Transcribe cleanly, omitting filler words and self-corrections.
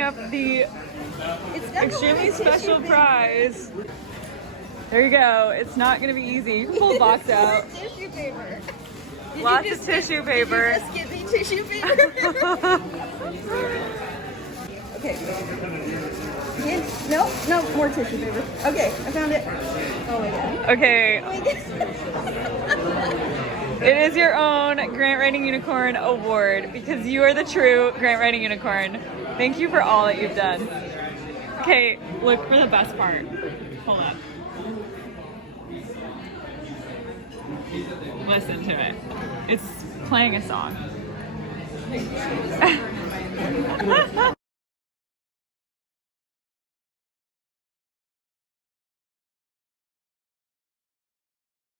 opening up the extremely special prize. There you go. It's not gonna be easy. Pull the box out. Tissue paper. Lots of tissue paper. Did you just give me tissue paper? Okay. No, more tissue paper. Okay, I found it. Oh my god. Okay. Oh my god. It is your own Grant Writing Unicorn Award because you are the true Grant Writing Unicorn. Thank you for all that you've done. Okay, look for the best part. Hold up. Listen to it. It's playing a song.